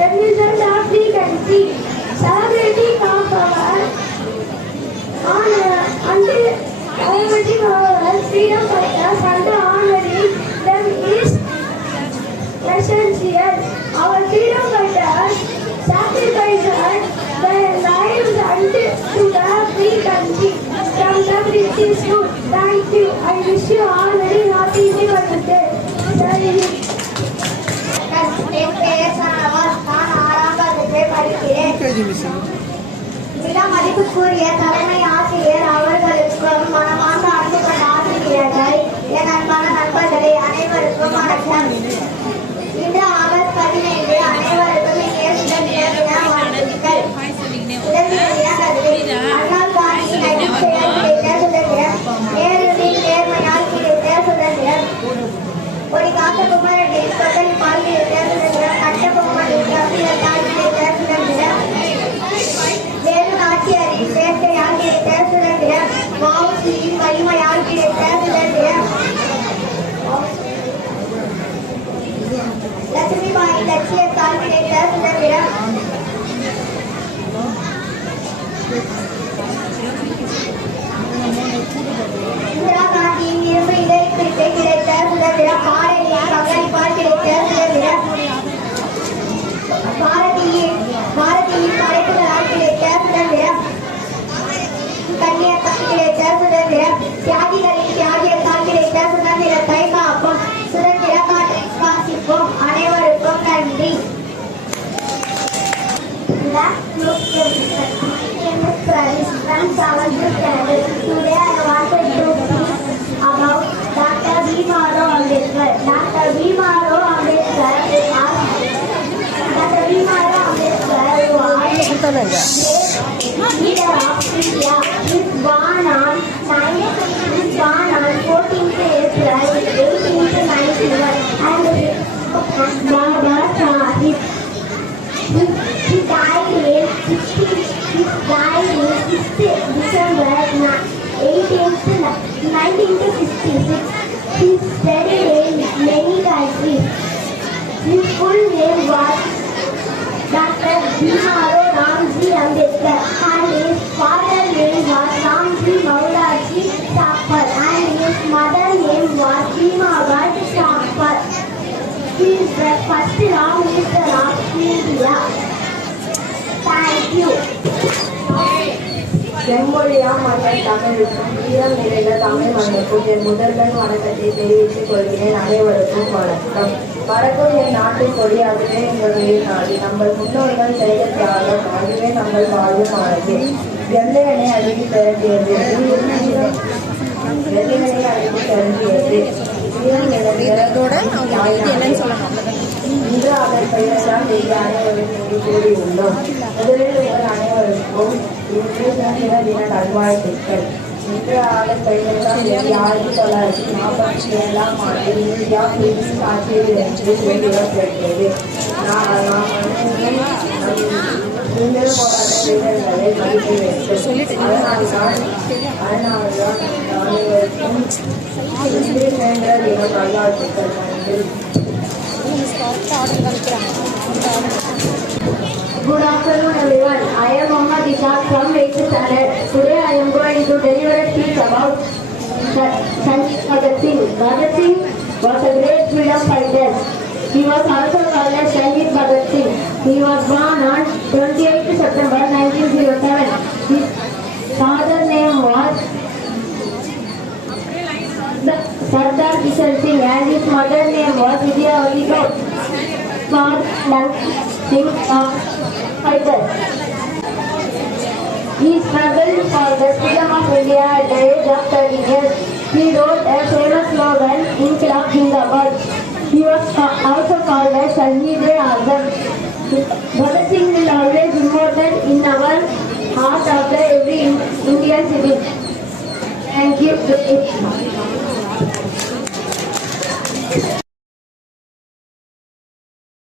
represent our free country. Celebrating of our celebrating our freedom fighters and honoring them is essential. Our freedom fighters sacrificed their lives to the free country from the British rule. Thank you. I wish you all very happy Independence Day. மதிப்புக்குரிய தலைமை ஆசிரியர் அவர்களுக்கும் மனமார்ந்த அன்புள்ள ஆசிரியர்கள் என் அன்பான நண்பர்களே அனைவருக்கும் வணக்கம். இன்று ஆகஸ்ட் 15 அனைவருக்கும் இனிய சுதந்திர தின வாழ்த்துக்கள். சுதந்திர கல்வி அண்ணல் காந்தி நடிச்செயல் கிடைத்த சுதந்திரம், நேருவின் நேர்மையால் கிடைத்த சுதந்திரம், ஒரு காத்த குமரனின் கொந்தளிப்பால் கிடைத்த சுதந்திரம், கட்ட பொம்மனின் கவியத்தால் கிடைத்த சுதந்திரம், வேறு நாச்சியாரின் சேர்க்கையால் கிடைத்த சுதந்திரம், வாவுசியின் வலிமையால் கிடைத்த சுதந்திரம், லட்சுமிபாயின் லட்சியத்தால் கிடைத்த சுதந்திரம், இந்திரா காந்தியின் இரும்பு இதழிப்பிடித்து கிடைத்த சுதந்திரம், பாரதியின் பங்களிப்பால் கிடைத்த சுதந்திரம், பாரதியின் படைப்புகளால் கிடைத்த சுதந்திரம், கண்ணியத்தால் கிடைத்த சுதந்திரம், தியாகிகளின் தியாகியத்தால் கிடைத்த சுதந்திரத்தை காப்போம், சுதந்திர காற்றை சுவாசிப்போம். அனைவருக்கும் நன்றி. Today I wanted to speak about Dr. Bhimrao Ambedkar. Dr. Bhimrao Ambedkar was leader of India. He was born on 14th April 1891 and Baba Sahib. He died in 6th December 1966. He studied in many countries. His full name was Dr. Bhimrao Ramji Ambedkar and his father name was Ramji Maulaji Thapar and his mother name was Bhimawati Thapar. He is the first Prime Minister of India. Thank you. செம்மொழியாம் மன்னர் தமிழுக்கும் வீரம் நிறைந்த தமிழ் மண்ணுக்கும் என் முதல்வன் வணக்கத்தை தெரிவித்துக் கொள்கிறேன். அனைவருக்கும் வணக்கம். வணக்கம். என் நாட்டின் கொடியாகவே எங்களுடைய நாடு. நம்ம முன்னோர்கள் செய்த தியாகம் அதுவே நம்ம வாழும் அழகு. வெள்ளையனை அழுகி திரட்டியது, வெள்ளையனை அழுகி திரட்டியது இன்று அவர் பெயர்தான் செய்ய அனைவருக்கும் கூறியுள்ளோம். முதலில் உங்கள் அனைவருக்கும் சுதந்திர தின நல்வாழ்த்துக்கள். இன்று ஆகஸ்ட் 1947ஆம் ஆண்டில் இந்தியா பிரிட்டிஷ் ஆட்சியில் இருந்து சுதந்திரம் பெற்றது. சுதந்திர போராட்ட வீரர்களை மதிக்க வேண்டும். அதனால்தான் அனைவருக்கும் சுதந்திர தின நல்வாழ்த்துக்கள். Good afternoon everyone. I am Mohammad Ishaq from 8th standard. Today I am going to deliver a speech about Bhagat Singh. Bhagat Singh was a great freedom fighter. He was also called as Shahid Bhagat Singh. He was born on 28th September 1907. His father's name was Sardar Kishan Singh and his mother's name was Vidyavati Gaur. Singh fighter. He struggled for the freedom of India at the age of 30 years. He wrote a famous slogan, Inqilab Zindabad. He was also called as Shahid Azam. Bhagat Singh will always be immortal in our heart of every Indian citizen. Thank you.